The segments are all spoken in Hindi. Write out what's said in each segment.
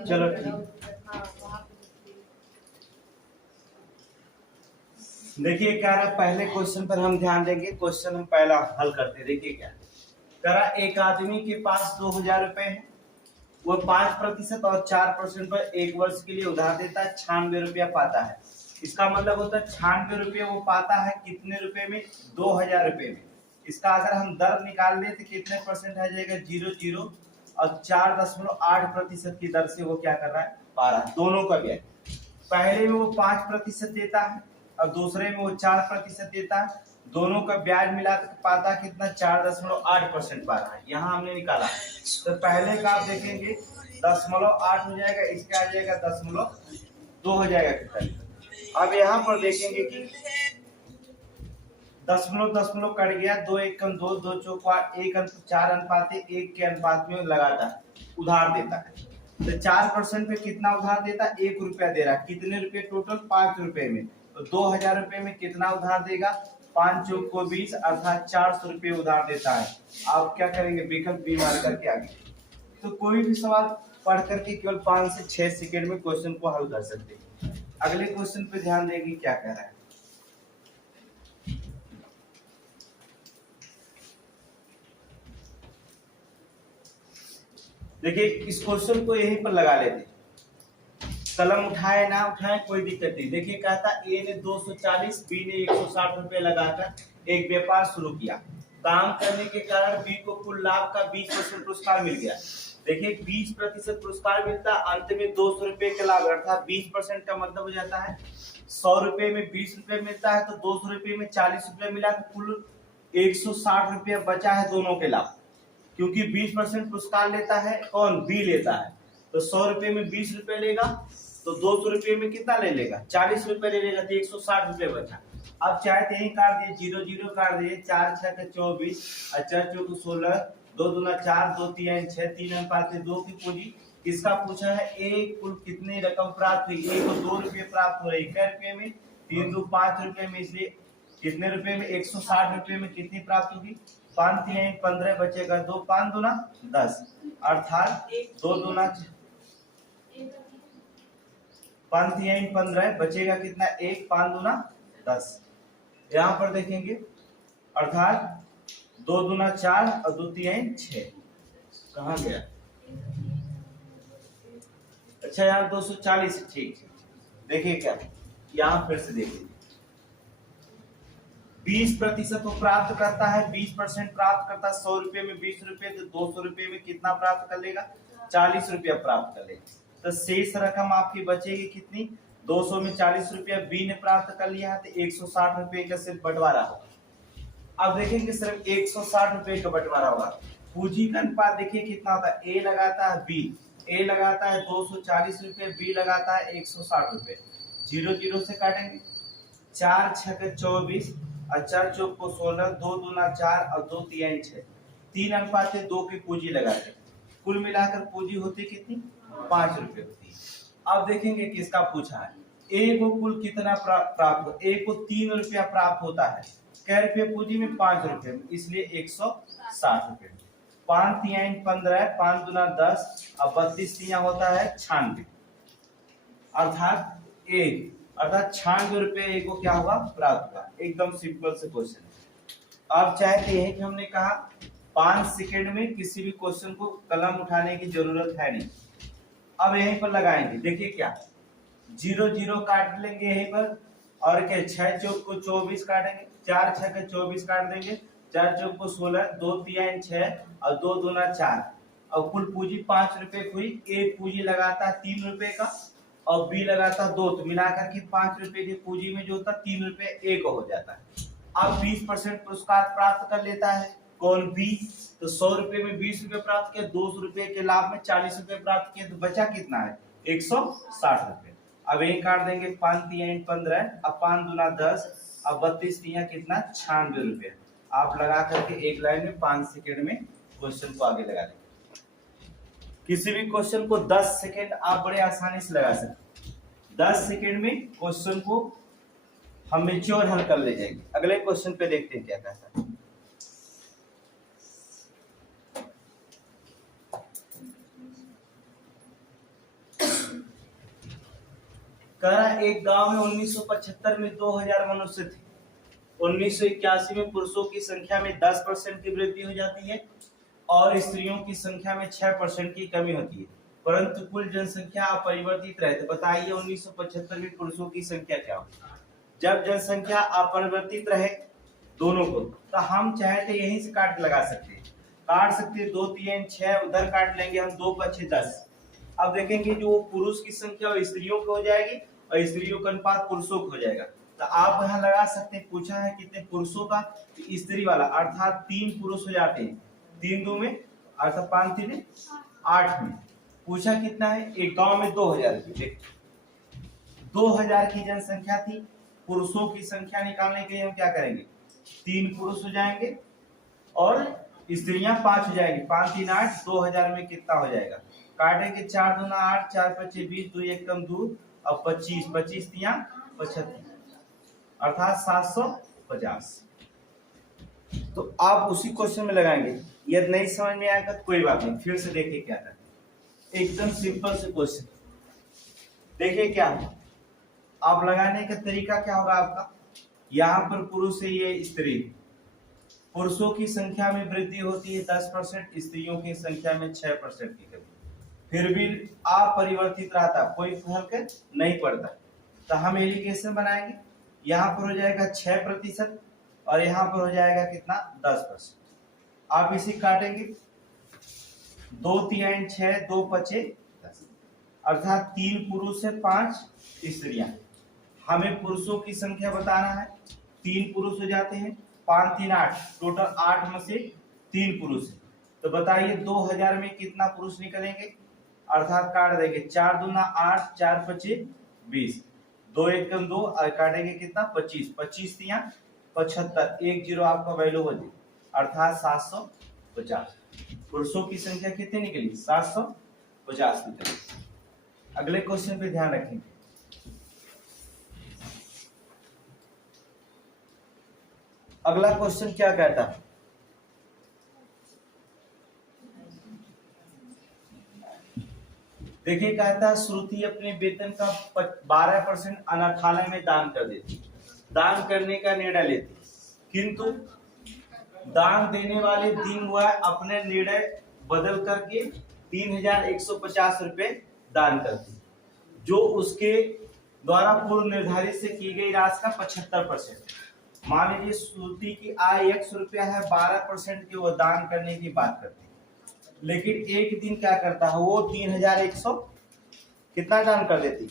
चलो ठीक। देखिए क्या रहा, पहले क्वेश्चन पर हम ध्यान देंगे। क्वेश्चन हम पहला हल करते हैं। देखिए क्या कह रहा, एक आदमी के पास 2000 रुपए है, वो 5% और 4% पर एक वर्ष के लिए उधार देता है, 96 रुपया पाता है। इसका मतलब होता है 96 रुपये वो पाता है कितने रुपए में, 2000 रुपये में। इसका अगर हम दर निकाल लें तो कितने परसेंट आ जाएगा, 0 और 4.8% की दर से वो क्या कर रहा है, पा रहा है दोनों का ब्याज। पहले में वो 5% देता है और दूसरे में वो 4% देता है, दोनों का ब्याज मिला कर पाता कितना, 4.8% पा रहा है। यहाँ हमने निकाला तो पहले का आप देखेंगे 0.8 हो जाएगा, इसका आ जाएगा 0.2 हो जाएगा कितना। अब यहाँ पर देखेंगे कि 0.0 कट गया, 2 एक कम 2, 2 चौक 4 अनुपात 1 के अनुपात में लगाता है, उधार देता है। तो 4% पे कितना उधार देता है, 1 रुपया दे रहा है। कितने रुपए टोटल, 5 रुपए में। तो 2000 रुपए में कितना उधार देगा, 5 चौक को 20 अर्थात 400 रुपये उधार देता है। आप क्या करेंगे, विकल्प बी मार करके आगे। तो कोई भी सवाल पढ़ करके केवल 5 से 6 सेकेंड में क्वेश्चन को हल कर सकते हैं। अगले क्वेश्चन पे ध्यान देंगे क्या कह रहा है। देखिए इस क्वेश्चन को यहीं पर लगा लेते, कलम उठाए ना उठाए कोई दिक्कत नहीं। देखिए कहता ए ने 240, बी ने 160 रुपए लगाकर एक व्यापार शुरू किया। काम करने के कारण बी को कुल लाभ का 20% पुरस्कार मिल गया। देखिए 20% पुरस्कार मिलता है, अंत में 200 रुपए का लाभ, अर्थात 20% का मतलब हो जाता है 100 रुपए में 20 रुपए मिलता है, तो 200 रुपए में 40 रुपए मिला, तो कुल 160 रुपया बचा है दोनों के लाभ। क्योंकि 20% पुरस्कार लेता है कौन, बी लेता है, तो 100 रुपए में 20 रुपए लेगा, तो 200 रुपए में कितना ले लेगा, 40 रुपए ले लेगा, तो 160 रुपए बचा। अब चाहे तो यही काट दिए, 0 0 काट दिए, 4 6 24 और 4 चौक 16, 2 दूना 4, 2 3 6, 3 अनुपात 2 की पूंजी। किसका पूछा है, ए कुल कितनी रकम प्राप्त हुई, ए को 2 रुपये प्राप्त हो रही, कै रुपये में, 3 2 5 रुपये में, इसलिए कितने रुपए में, 160 रुपये में कितनी प्राप्त होगी, 5 3 15 बचेगा, 2 5 दूना 10, अर्थात 2 दूना 5 3 15 बचेगा कितना, 1 5 दूना 10। यहाँ पर देखेंगे अर्थात 2 दूना 4 और 2 3 6, कहाँ गया, अच्छा यहाँ 240, ठीक है। देखिए क्या, यहाँ फिर से देखिए 20% वो प्राप्त करता है, 20% प्राप्त करता है, 100 रुपए में 20 रुपए, तो 200 रुपए में कितना प्राप्त कर लेगा, 40 रुपया प्राप्त कर लेगा। तो शेष रकम आपकी बचेगी कितनी, 200 में 40 रुपया बी ने प्राप्त कर लिया है, तो 160 रुपए का सिर्फ बंटवारा होगा। अब देखेंगे सिर्फ 160 रुपए का बंटवारा होगा। पूंजी का अनुपात देखिए कितना होता है, ए लगाता है बी, ए लगाता है 240 रुपए, बी लगाता है 160 रुपए, 0 0 से काटेंगे, 4 6 24 और 4 चौक को 16, 2 दूना 4 और 2 3 6, 3 अनुपात 2 की पूंजी लगाते, कुल मिलाकर पूंजी होती कितनी, 5 रुपए होती है। अब देखेंगे किसका पूछा है, ए को कुल कितना प्राप्त हो, ए को 3 रुपया प्राप्त होता है, कै रुपये पूंजी में, 5 रुपए में, इसलिए 160 रुपए। 5 3 15, 5 दूना 10 और 32 3 होता है 96, अर्थात ए, अर्थात 96 रुपए को क्या हुआ, प्राप्त हुआ। एकदम सिंपल से क्वेश्चन है। अब चाहे तो यही कि हमने कहा 5 सेकेंड में किसी भी क्वेश्चन को कलम उठाने की जरूरत है नहीं। अब यहीं पर लगाएंगे, देखिए क्या 0 0 काट लेंगे यहीं पर, और क्या 6 चौक को 24 काटेंगे, 4 6 के 24 काट देंगे, 4 चौक को 16, 2 3 6 और 2 दूना 4, और कुल पूंजी 5 रुपए हुई। ए पूंजी लगाता है 3 रुपए का और बी लगाता 2, तो मिलाकर के 5 रुपए की पूंजी में जो होता 3 रुपए ए को हो जाता है। अब 20% पुरस्कार प्राप्त कर लेता है कौन, बी, तो 100 रुपए में 20 रुपए प्राप्त किया, 200 रुपए के लाभ में 40 रुपए प्राप्त किए, तो बचा कितना है, 160 रुपए। अब यही काट देंगे, 5 3 15 अब 5 दूना 10 अब 32 3 कितना, 96 रुपए। आप लगा करके एक लाइन में 5 सेकेंड में क्वेश्चन को आगे लगा देंगे। किसी भी क्वेश्चन को 10 सेकेंड आप बड़े आसानी से लगा सकते, 10 सेकेंड में क्वेश्चन को हम मेच्योर हल कर ले जाएंगे। अगले क्वेश्चन पे देखते हैं क्या कहता है। कह रहा एक गांव में 1975 में 2000 मनुष्य थे। 1981 में पुरुषों की संख्या में 10% की वृद्धि हो जाती है और स्त्रियों की संख्या में 6% की कमी होती है, परंतु कुल जनसंख्या अपरिवर्तित रहे। तो बताइए 1975 में पुरुषों की संख्या क्या होगी? जब जनसंख्या अपरिवर्तित रहे दोनों को, तो हम चाहे तो यहीं से काट लगा सकते हैं, काट सकते हैं 2 3 6, उधर काट लेंगे हम 2 5 6 10। अब देखेंगे जो पुरुष की संख्या और स्त्रियों की हो जाएगी और स्त्रियों का अनुपात पुरुषों को हो जाएगा। तो आप यहाँ लगा सकते हैं, पूछा है कितने पुरुषों का, स्त्री वाला अर्थात 3 पुरुष हो जाते हैं, 3 2 में अर्थात 5 3 8 में। पूछा कितना है, एक गांव में 2000 की, 2000 की जनसंख्या थी। पुरुषों की संख्या निकालने के लिए हम क्या करेंगे, 3 पुरुष हो जाएंगे और स्त्रियां 5 हो जाएंगी, 5 3 8, 2000 में कितना हो जाएगा, काटेंगे 4 2 8, 4 5 20, 2 1 कम 2 और 25, 25 3 75, अर्थात 750। तो आप उसी क्वेश्चन में लगाएंगे। यदि नहीं समझ में आएगा तो कोई बात नहीं, फिर से देखिए क्या है, एकदम सिंपल से क्वेश्चन। देखिए क्या आप लगाने का तरीका क्या होगा आपका, यहाँ पर पुरुष है, ये स्त्री, पुरुषों की संख्या में वृद्धि होती है 10%, स्त्रियों की संख्या में 6% की कमी, फिर भी अपरिवर्तित रहता, कोई फर्क नहीं पड़ता। तो हम एलिगेशन बनाएंगे, यहाँ पर हो जाएगा 6% और यहाँ पर हो जाएगा कितना 10%। आप इसे काटेंगे, 2 3 6, 2 5 10, अर्थात 3 पुरुष है 5 स्त्रियां। हमें पुरुषों की संख्या बताना है, 3 पुरुष हो जाते हैं, 5 3 8, टोटल 8 में से 3 पुरुष है। तो बताइए 2000 में कितना पुरुष निकलेंगे, अर्थात काट देंगे 4 2 8, 4 5 20, 2 1 कम 2 और काटेंगे कितना 25, 25 3 75, 1 0 आपका वैल्यू हो जाए, अर्थात 750। पुरुषों की संख्या कितनी निकली, 750 निकली। अगले क्वेश्चन पे ध्यान रखेंगे। अगला क्वेश्चन क्या कहता है, देखिए कहता है श्रुति अपने वेतन का 12% अनाथालय में दान कर देती, दान करने का निर्णय लेती, किंतु दान देने वाले दिन वह अपने निर्णय बदल करके 3150 रुपए दान करती, जो उसके द्वारा पूर्व निर्धारित से की गई राशि का 75%। मान लीजिए श्रुति की आय 100 रुपया है, 12% की वो दान करने की बात करती है, लेकिन एक दिन क्या करता है वो 3100 कितना दान कर देती,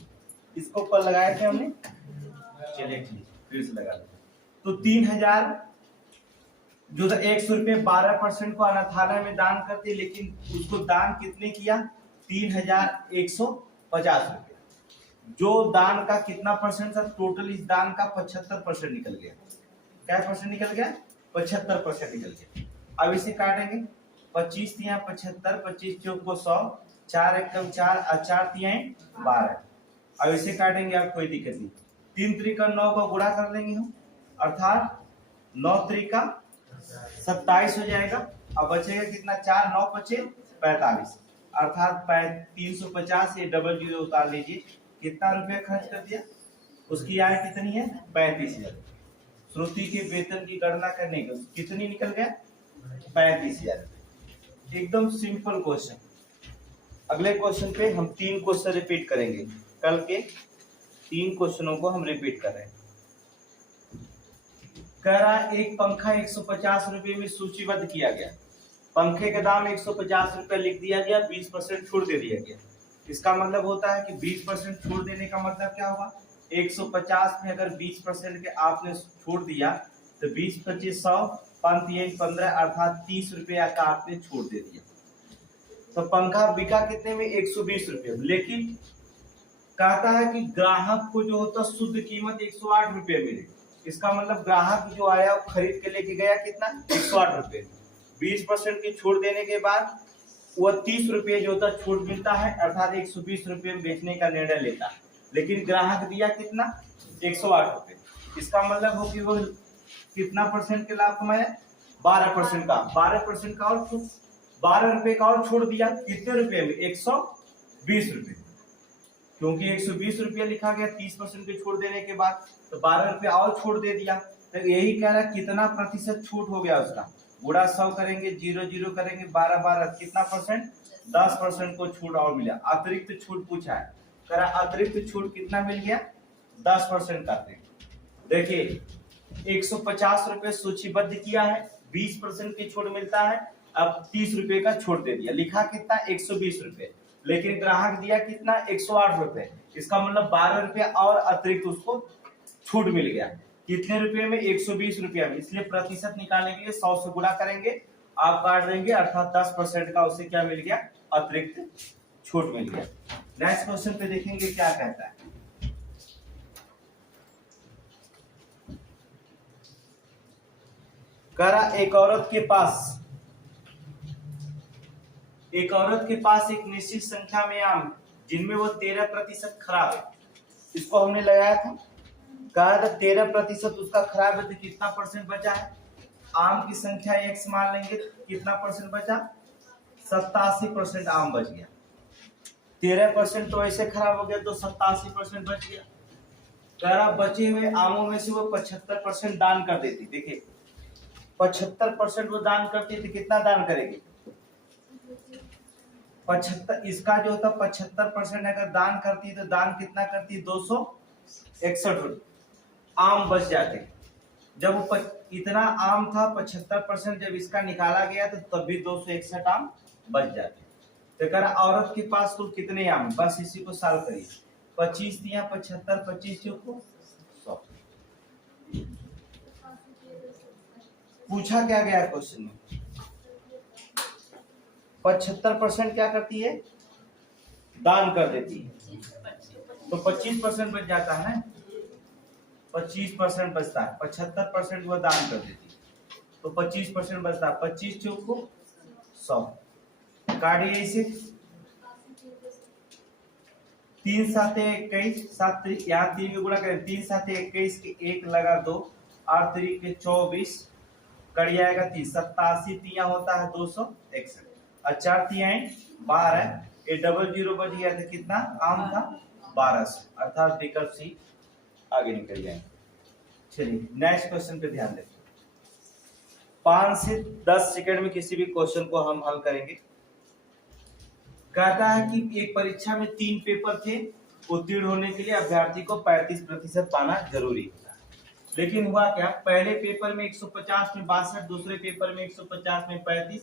इसको ऊपर लगाए थे हमने, चलिए फिर से लगा देते। तो 3000 जो 100 रुपये 12% को अनाथालय में दान करती, लेकिन उसको दान कितने किया, 3150 रुपये। जो दान का कितना परसेंट था, टोटल इस दान का 75% निकल गया। क्या परसेंट निकल गया, 75% निकल गया। अब इसे काटेंगे, 25 3 75, 25 चौक को 100, 4 1 कम 4 और 4 3 12। अब इसे काटेंगे, अब कोई दिक्कत नहीं, 3 3 का 9 को गुणा कर देंगे हम, अर्थात 9 3 का 27 हो जाएगा। अब बचेगा कितना, 4 9 5 45, अर्थात 350, ये डबल जीरो उतार लीजिए, कितना रुपया खर्च कर दिया, उसकी आय कितनी है 35,000। श्रुति के वेतन की गणना करने के कितनी निकल गया, 35,000। एकदम सिंपल क्वेश्चन। अगले क्वेश्चन पे हम 3 क्वेश्चन रिपीट करेंगे, कल के 3 क्वेश्चनों को हम रिपीट कर रहे हैं। कह रहा एक पंखा 150 रुपए में सूचीबद्ध किया गया, पंखे का दाम 150 रुपए लिख दिया गया, 20% छूट दे दिया गया। इसका मतलब होता है कि 20% छूट देने का मतलब क्या होगा, 150 में अगर 20% के आपने छूट दिया तो 20 25 100 5 3 15, अर्थात 30 रुपया का आपने छूट दे दिया। तो पंखा बिका कितने में, 120 रुपये, लेकिन कहता है कि ग्राहक को जो होता शुद्ध कीमत 108 रुपये मिले। इसका मतलब ग्राहक जो आया वो खरीद के लेके गया कितना, 108 रुपये। 20% की छूट देने के बाद वह 30 रुपये जो होता छूट मिलता है, अर्थात 120 रुपये में बेचने का निर्णय लेता है, लेकिन ग्राहक दिया कितना, 108 रुपये। इसका मतलब हो कि वो कितना परसेंट के लाभ कमाया, 12% का, 12% का और 12 रुपये का और छोड़ दिया, कितने रुपये में, 120 रुपये। क्योंकि 120 रुपया लिखा गया 30% की छूट देने के बाद, तो 12 रुपया और छूट दे दिया। तो यही कह रहा है कितना प्रतिशत छूट हो गया उसका, गुणा 100 करेंगे, 0 0 करेंगे, 12 12 कितना परसेंट, 10% को छूट और मिला। अतिरिक्त छूट पूछा है, कह रहा अतिरिक्त छूट कितना मिल गया, 10% करते हैं। देखिए 150 रुपए सूचीबद्ध किया है, 20% की छूट मिलता है, अब 30 रुपए का छूट दे दिया, लिखा कितना 120 रुपए, लेकिन ग्राहक दिया कितना 108 रुपए, इसका मतलब 12 रुपया और अतिरिक्त उसको छूट मिल गया। कितने रुपए में, 120 रुपया में, इसलिए प्रतिशत निकालने के लिए 100 से गुणा करेंगे, आप काट देंगे, अर्थात 10% का उसे क्या मिल गया, अतिरिक्त छूट मिल गया। नेक्स्ट क्वेश्चन पे देखेंगे क्या कहता है। कह रहा एक औरत के पास एक निश्चित संख्या में आम, जिनमें वो 13% खराब है, इसको हमने लगाया था, कहा था 13% उसका खराब है, तो कितना परसेंट बचा है, आम की संख्या x मान लेंगे, कितना परसेंट बचा, 87% आम बच गया। 13% तो ऐसे खराब हो गया, तो 87% बच गया। कह रहा बचे हुए आमों में से वो 75% दान कर देती। देखिए 75% वो दान करती थी, कितना दान करेगी, 75, इसका जो होता 75% अगर दान करती तो दान कितना करती, 261 आम बच जाते। जब वो इतना आम था 75%, जब इसका निकाला गया तो तब भी 261 आम बच जाते। तो कह रहा औरत के पास कुल कितने आम, बस इसी को सॉल्व करिए, 25 दिया 75, 25 को 100। पूछा क्या गया क्वेश्चन में, 75% क्या करती है, दान कर देती है, तो 25% बच जाता है, 25% बचता है, 75% वो दान कर देती है, तो 25% बचता है, 25 चौक को 100, काटिए इसे, 3 7 21, 7 यहाँ 3 में गुणा करें, 3 7 21 के 1 लगा 2, 8 3 के 24, कट जाएगा 30, 87 तिया होता है 261, और 4 तियाएं 12, ये डबल जीरो बच गया था, कितना आम था 1200, अर्थात विकल्प सी आगे निकल जाएंगे। चलिए नेक्स्ट क्वेश्चन पे ध्यान दें, 5 से 10 सेकंड में किसी भी क्वेश्चन को हम हल करेंगे। कहता है कि एक परीक्षा में 3 पेपर थे, उत्तीर्ण होने के लिए अभ्यर्थी को 35% पाना जरूरी होता है। लेकिन हुआ क्या, पहले पेपर में 150 में 62, दूसरे पेपर में 150 में 35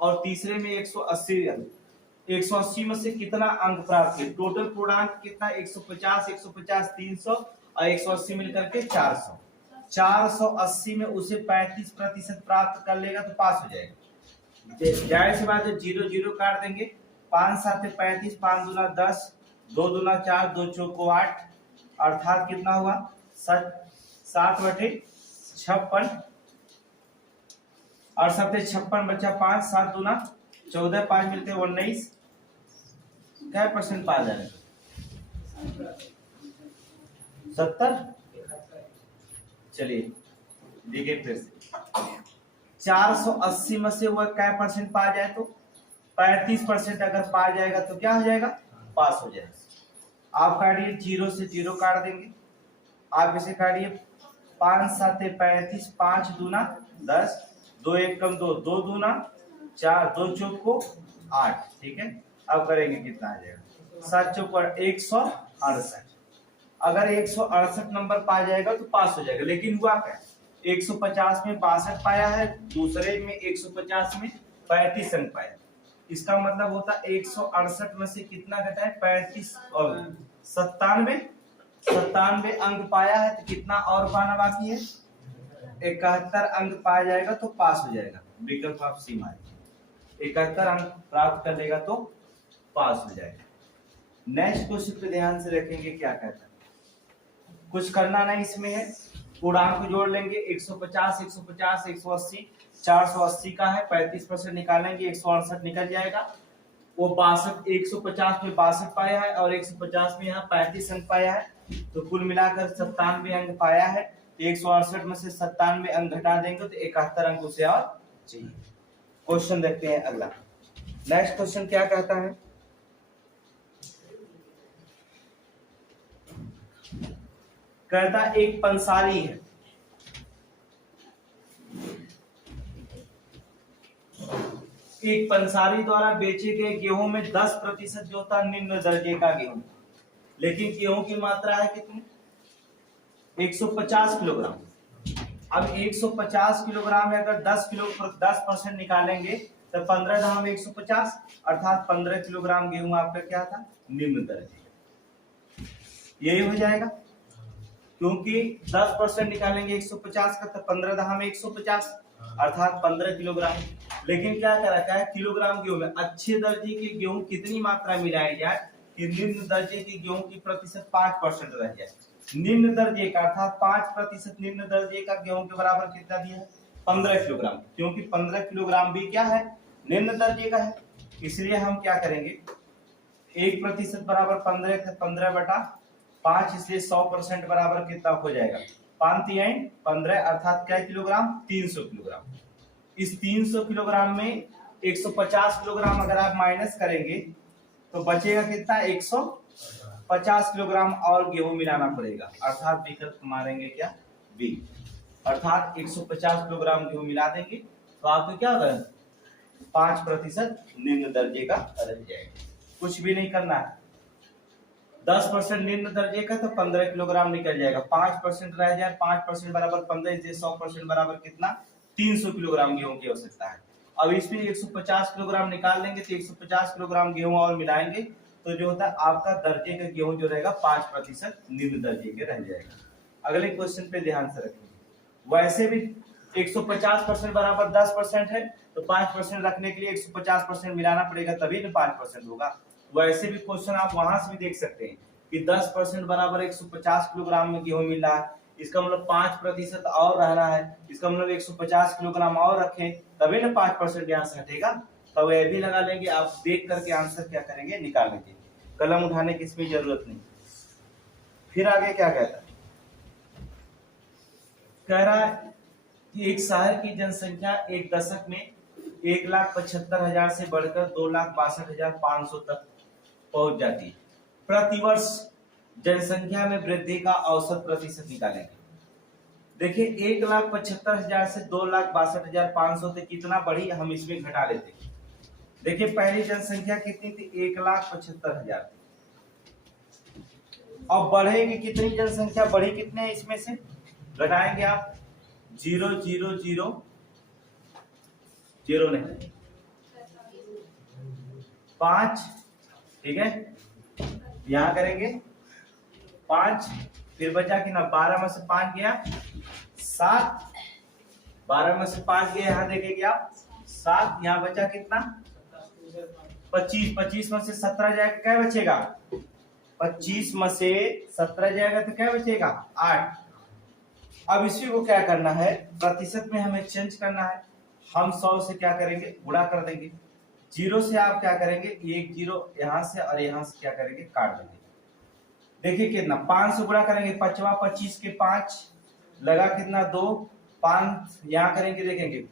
और तीसरे में 180 में से कितना अंक प्राप्त किए, टोटल पूर्णांक कितना, 150 150 300 और 180 मिलकर के 400, 480 में उसे 35% प्राप्त कर लेगा तो पास हो जाएगा। जाहिर सी बात है 0 0 काट देंगे, 5 7 35, 5 दूना 10, 2 दूना 4, 2 चौको 8, अर्थात कितना हुआ 7/56, और 7 बचा 5, 7 दूना 14, 5 मिलते 19, क्या परसेंट पा जाएगा, 70। चलिए देखिए फिर से 480 में से वह क्या परसेंट पा जाए, तो 35% अगर पा जाएगा तो क्या हो जाएगा, पास हो जाएगा। आप काटिए, 0 से 0 काट देंगे, आप इसे काटिए, 5 7 35, 5 दूना 10, 2 1 कम 2, 2 दूना 4, 2 चौक को 8, ठीक है। अब करेंगे कितना आ जाएगा, 7 चौक 168, अगर 168 नंबर पा जाएगा तो पास हो जाएगा। लेकिन हुआ क्या, 150 में 62 पाया है, दूसरे में 150 में 35 अंक पाया, इसका मतलब होता है 168 में से कितना घटा है, 35 और 97 अंक पाया है, तो कितना और पाना बाकी है, 71 अंक पाया जाएगा तो पास हो जाएगा, विकल्प ऑफ सी मार, 71 अंक प्राप्त कर लेगा तो पास हो जाएगा। नेक्स्ट क्वेश्चन पे ध्यान से रखेंगे क्या कहता है, कुछ करना नहीं इसमें है, पूर्णांक जोड़ लेंगे, 150 150 180, 480 का है, 35% निकालेंगे, 168 निकल जाएगा। वो 62 150 में 62 पाया है और 150 में यहाँ 35 अंक पाया है, तो कुल मिलाकर 97 अंक पाया है। 168 में से 97 अंक घटा देंगे तो 71 अंक उसे और चाहिए। क्वेश्चन देखते हैं अगला, नेक्स्ट क्वेश्चन क्या कहता है, कहता एक पंसारी है, एक पंसारी द्वारा बेचे गए गेहूं में 10% जो था निम्न दर्जे का गेहूं, लेकिन गेहूं की मात्रा है कितनी 150 किलोग्राम। अब 150 किलोग्राम में अगर 10% निकालेंगे तो 15 धाम 150 अर्थात 15 किलोग्राम गेहूं आपका क्या था निम्न दर्जे का। यही हो जाएगा क्योंकि 10% निकालेंगे 150 का तो 15 धाम 150 अर्थात 15 किलोग्राम। लेकिन क्या कर रखा है किलोग्राम गेहूं में अच्छे दर्जे के गेहूं कितनी मात्रा मिलाई जाए कि निम्न दर्जे के गेहूं की प्रतिशत 5% रह जाए। निम्न दर्जे का अर्थात 5% निम्न दर्जे का गेहूं के बराबर कितना दिया है 15 किलोग्राम, क्योंकि 15 किलोग्राम भी क्या है निम्न दर्जे का है। इसलिए हम क्या करेंगे 1% बराबर 15/5 इसलिए 100% बराबर कितना हो जाएगा 5×3=15 अर्थात क्या किलोग्राम 300 किलोग्राम। इस 300 किलोग्राम में 150 किलोग्राम अगर आप माइनस करेंगे तो बचेगा कितना 150 किलोग्राम और गेहूं मिलाना पड़ेगा अर्थात विकल्प मारेंगे क्या बी, अर्थात 150 किलोग्राम गेहूं मिला देंगे तो आपको क्या होगा 5% निम्न दर्जे का रह जाएगा। कुछ भी नहीं करना है 10% निम्न दर्जे का तो 15 किलोग्राम निकल जाएगा, 5% रह जाए 5% बराबर 15 इसलिए 100% बराबर कितना 300 किलोग्राम गेहूं की आवश्यकता है। अब इसमें 150 किलोग्राम निकाल लेंगे तो 150 किलोग्राम गेहूं और मिलाएंगे तो जो होता है आपका दर्जे का गेहूं जो रहेगा 5% निम्न दर्जे के रह जाएगा। अगले क्वेश्चन पे ध्यान से रखेंगे। वैसे भी 150% बराबर 10% है तो 5% रखने के लिए 150% मिलाना पड़ेगा तभी तो 5% होगा। वैसे भी क्वेश्चन आप वहां से भी देख सकते हैं कि 10% बराबर 150 किलोग्राम में गेहूं मिल रहा है, इसका मतलब 5% और रह रहा है, इसका मतलब 150 किलोग्राम और रखें तभी ना 5% यहाँ से हटेगा। तो वह भी लगा लेंगे, आप देख करके आंसर क्या करेंगे निकाल लेंगे, कलम उठाने की इसमें जरूरत नहीं। फिर आगे क्या कहता है कह रहा है कि एक शहर की जनसंख्या एक दशक में 1,75,000 से बढ़कर 2,62,500 तक पहुंच जाती है। प्रतिवर्ष जनसंख्या में वृद्धि का औसत प्रतिशत निकालेंगे। देखिए 1,75,000 से 2,62,500 तक कितना बढ़ी हम इसमें घटा लेते हैं। देखिए पहली जनसंख्या कितनी थी 1,75,000 और बढ़ेगी कितनी जनसंख्या बढ़ी कितने इसमें से घटाएंगे आप 0 0 0 0 नहीं 5 ठीक है यहां करेंगे 5 फिर बचा कि ना 12 में से 5 गया 7 12 में से 5 गया यहां देखेंगे आप 7 यहां बचा कितना 25 25 में से 17 जाएगा क्या बचेगा 25 में से 17 जाएगा तो क्या बचेगा 8। अब इसी को क्या करना है प्रतिशत में हमें चेंज करना है। हम 100 से क्या करेंगे गुणा कर देंगे, 0 से आप क्या करेंगे 1 0 यहां से और यहां से क्या करेंगे काट देंगे। देखिए कितना 5 से गुणा करेंगे 5 25 के 5 लगा कितना 2 5 यहाँ करेंगे देखेंगे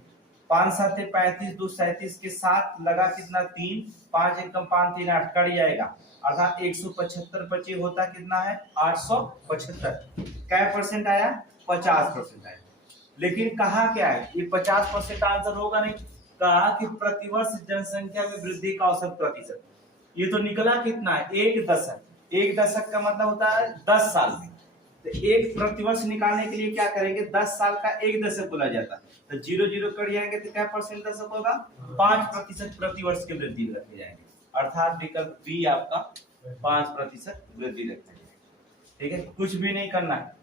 5 7 35 2 37 के 7 लगा कितना 3 5 एकदम 5 3 8 कट जाएगा अर्थात 175 25 होता कितना है 875। क्या परसेंट आया 50% आया। लेकिन कहा क्या है ये 50% आंसर होगा नहीं, कहा कि प्रतिवर्ष जनसंख्या में वृद्धि का औसत प्रतिशत। ये तो निकला कितना है एक दशक का मतलब होता है 10 साल में, तो एक प्रतिवर्ष निकालने के लिए क्या करेंगे 10 साल का एक दशक बोला जाता है तो 0 0 कट जाएंगे तो क्या परसेंट दशक होगा 5% प्रतिवर्ष की वृद्धि रखे जाएंगे अर्थात विकल्प बी आपका 5% वृद्धि रखे जाएंगे। ठीक है कुछ भी नहीं करना है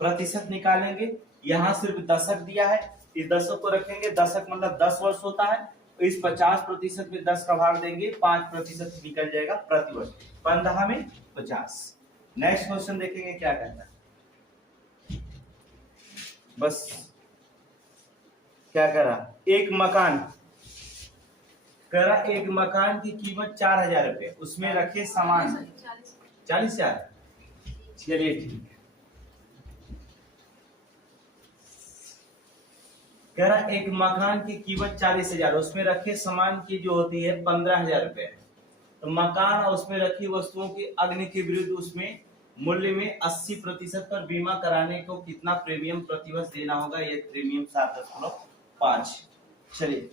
प्रतिशत निकालेंगे, यहाँ सिर्फ दशक दिया है इस दशक को रखेंगे, दशक मतलब 10 वर्ष होता है तो इस 50% में 10 का भाग देंगे 5% निकल जाएगा प्रतिवर्ष 15 में 50। नेक्स्ट क्वेश्चन देखेंगे क्या कहता है। बस क्या कह रहा एक मकान कह रहा एक मकान की कीमत 4,000 रुपए उसमें रखे सामान 40,000 चलिए ठीक है। कह रहा एक मकान की कीमत 40,000 उसमें रखे सामान की जो होती है 15,000 रुपए तो मकान और उसमें रखी वस्तुओं की अग्नि के विरुद्ध उसमें मूल्य में 80% पर बीमा कराने को कितना प्रीमियम प्रतिवर्ष देना होगा? ये प्रीमियम 7.5। चलिए,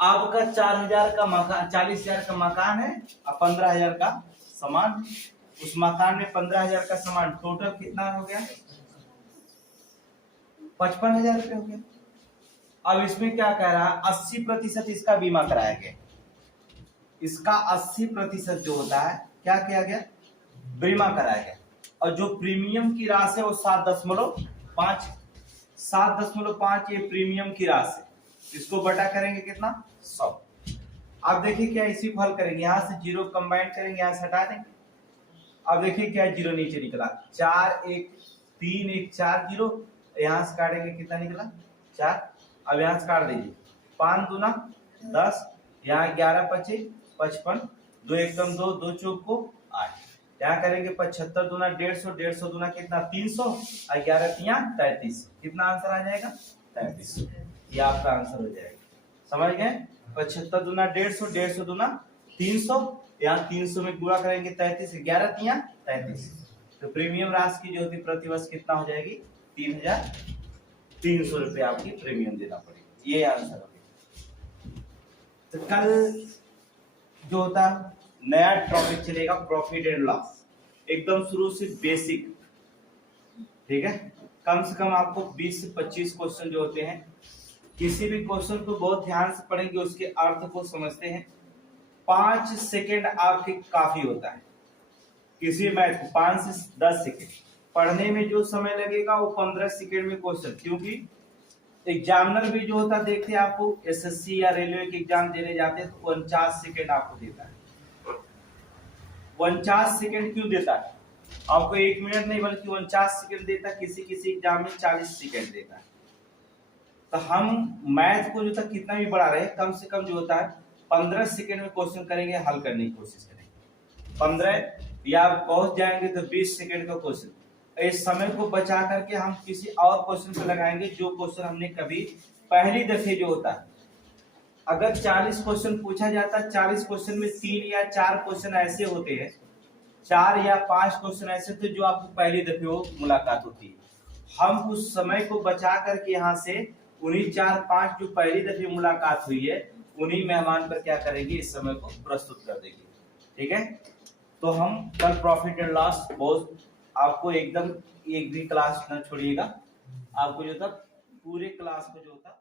आपका 4,000 का मकान, 40,000 का मकान है और 15,000 का सामान। उस मकान में 15,000 का सामान, टोटल कितना हो गया? 55,000 रुपये हो गया। अब इसमें क्या कह रहा है? 80% इसका बीमा कराया गया। इसका 80% जो होता है क्या किया गया? बीमा कराया गया। और जो प्रीमियम की राशि है वो 7.5। 7.5 ये प्रीमियम की राशि, इसको बटा करेंगे कितना? 100। अब देखिए क्या इसी को हल करेंगे, यहाँ से 0 कंबाइन करेंगे, यहाँ से हटा देंगे। अब देखिए क्या 0 नीचे निकला, 4 1 3 1 4 0, यहाँ से काटेंगे कितना निकला? 4। अब यहाँ से काट दीजिए, 5 दूना 10, यहाँ 11 25 55, 2 1 कम 2, 2 चौक को 8। यहाँ करेंगे 75 दूना 150, 150 दूना कितना? 300, और 11 तिया 33। कितना आंसर आ जाएगा? 33। ये आपका आंसर हो जाएगा। समझ गए? 75 दूना 150, 150 दूना 300, यहाँ 300 में गुणा करेंगे 33, 11 तिया 33। तो प्रीमियम राशि की जो होती प्रतिवर्ष कितना हो जाएगी? 3,300 रुपये आपकी प्रीमियम देना पड़ेगा। ये आंसर हो गया। तो कल जो होता नया टॉपिक चलेगा प्रॉफिट एंड लॉस, एकदम शुरू से बेसिक। ठीक है, कम से कम आपको 20 से 25 क्वेश्चन जो होते हैं, किसी भी क्वेश्चन को बहुत ध्यान से पढ़ेंगे, उसके अर्थ को समझते हैं। 5 सेकेंड आपके काफी होता है किसी मैथ को। 5 से 10 सेकेंड पढ़ने में जो समय लगेगा वो 15 सेकेंड में क्वेश्चन, क्योंकि एग्जामिनर भी जो होता देखते हैं आपको, एसएससी या रेलवे के एग्जाम देने जाते हैं तो 49 सेकेंड आपको देता है। 49 सेकेंड क्यों देता है आपको? 1 मिनट नहीं बल्कि 49 सेकेंड देता है। किसी किसी एग्जाम में 40 सेकेंड देता है। तो हम मैथ को जो तक कितना भी बढ़ा रहे हैं, कम से कम जो होता है 15 सेकेंड में क्वेश्चन करेंगे, हल करने की कोशिश करेंगे। 15 या पहुंच जाएंगे तो 20 सेकेंड का क्वेश्चन। इस समय को बचा करके हम किसी और क्वेश्चन पे लगाएंगे, जो क्वेश्चन हमने कभी पहली दफे जो होता है, अगर 40 क्वेश्चन पूछा जाता है, 40 क्वेश्चन में 3 या 4 क्वेश्चन ऐसे होते हैं, 4 या 5 क्वेश्चन ऐसे थे जो आपको पहली दफे वो मुलाकात होती है। हम उस समय को बचा करके यहाँ से उन्हीं 4-5 जो पहली दफे मुलाकात हुई है, उन्हीं मेहमान पर क्या करेंगे? इस समय को प्रस्तुत कर देंगे। ठीक है, तो हम कल प्रॉफिट एंड लॉस बहुत आपको एकदम एक भी क्लास न छोड़िएगा। आपको जो था पूरे क्लास को जो था